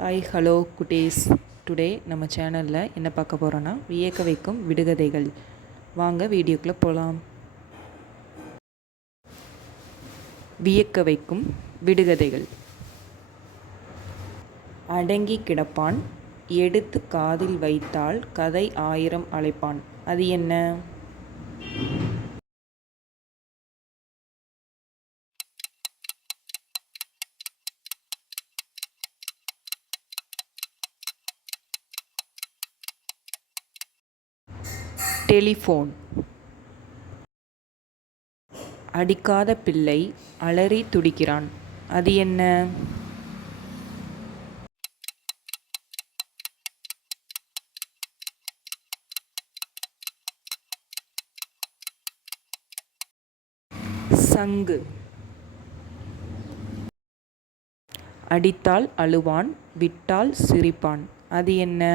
Hi hello குட்டீஸ். Today நம்ம சேனலில் என்ன பார்க்க போகிறோன்னா வியக்க வைக்கும் விடுகதைகள். வாங்க வீடியோக்குள்ளே போகலாம். வியக்க வைக்கும் விடுகதைகள். அடங்கி கிடப்பான், எடுத்து காதில் வைத்தால் கதை 1000 அழைப்பான். அது என்ன? டெலிஃபோன். அடிக்காத பிள்ளை அலறி துடிக்கிறான். அது என்ன? சங்கு. அடித்தால் அழுவான், விட்டால் சிரிப்பான். அது என்ன?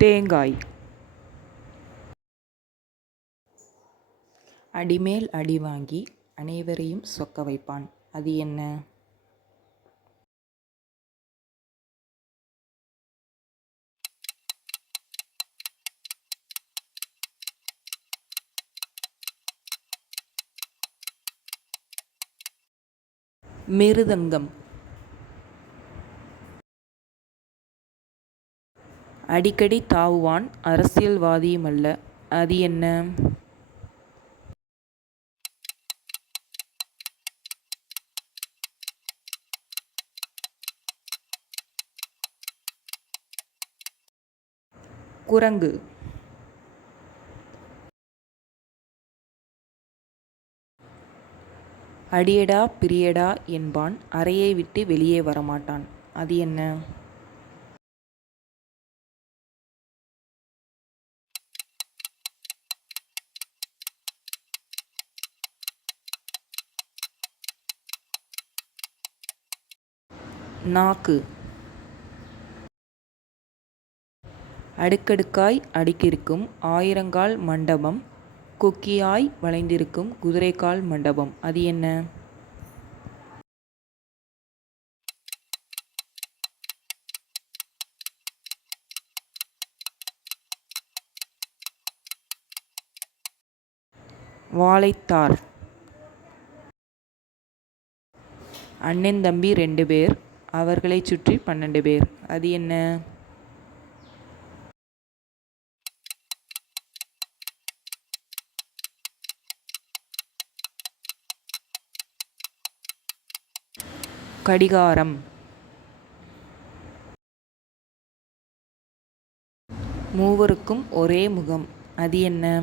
தேங்காய். அடிமேல் அடி வாங்கி அனைவரையும் சொக்க வைப்பான். அது என்ன? மிருதங்கம். அடிக்கடி தாவுவான், அரசியல்வாதியும் அல்ல. அது என்ன? குரங்கு. அடியடா பிரியடா என்பான், அறையை விட்டு வெளியே வரமாட்டான். அது என்ன? நாக்கு. அடுக்கடுக்காய் அடுக்கிருக்கும் 1000 கால் மண்டபம், கொக்கியாய் வளைந்திருக்கும் குதிரைக்கால் மண்டபம். அது என்ன? வாழைத்தார். அண்ணன் தம்பி 2 பேர், அவர்களை சுற்றி 12 பேர். அது என்ன? கடிகாரம். மூவருக்கும் ஒரே முகம். அது என்ன?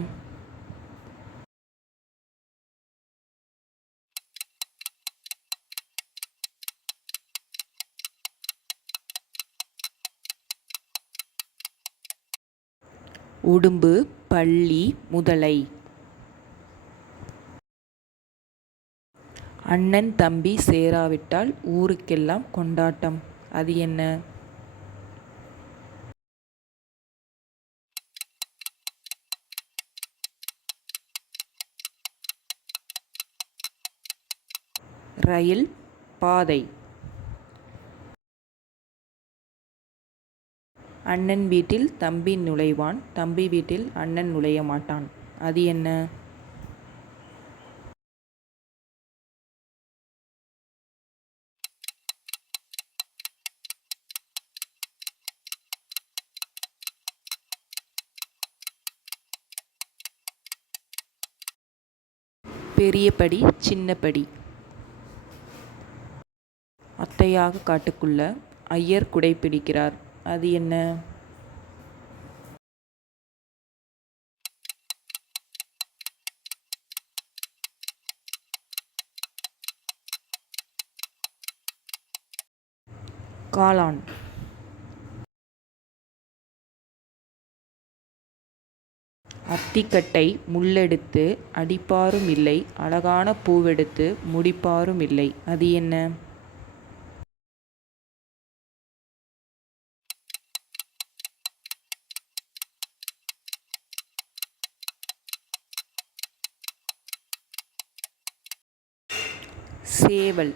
உடும்பு, பள்ளி, முதலை. அண்ணன் தம்பி சேராவிட்டால் ஊருக்கெல்லாம் கொண்டாட்டம். அது என்ன? ரயில் பாதை. அண்ணன் வீட்டில் தம்பி நுழைவான், தம்பி வீட்டில் அண்ணன் நுழைய மாட்டான். அது என்ன? பெரிய படி, சின்ன படி. அத்தையாக காட்டுக்குள்ள ஐயர் குடை பிடிக்கிறார். அது என்ன? காளான். அத்திக்கட்டை முள்ளெடுத்து அடிப்பாரும் இல்லை, அழகான பூவெடுத்து முடிப்பாரும் இல்லை. அது என்ன? சேவல்.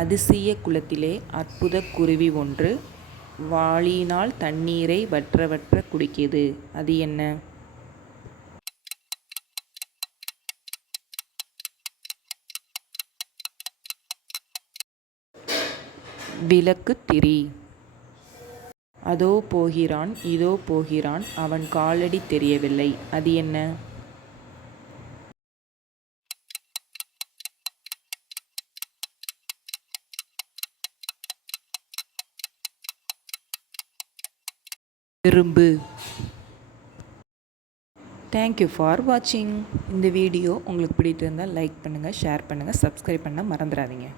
அதிசய குளத்திலே அற்புத குருவி ஒன்று வாளினால் தண்ணீரை வற்ற வற்ற குடிக்குது. அது என்ன? விளக்குத்திரி. அதோ போகிறான் இதோ போகிறான் அவன் காலடி தெரியவில்லை. அது என்ன? எறும்பு. தேங்க்யூ ஃபார் வாட்சிங். இந்த வீடியோ உங்களுக்கு பிடித்திருந்தால் லைக் பண்ணுங்கள், ஷேர் பண்ணுங்கள், சப்ஸ்கிரைப் பண்ண மறந்துடாதீங்க.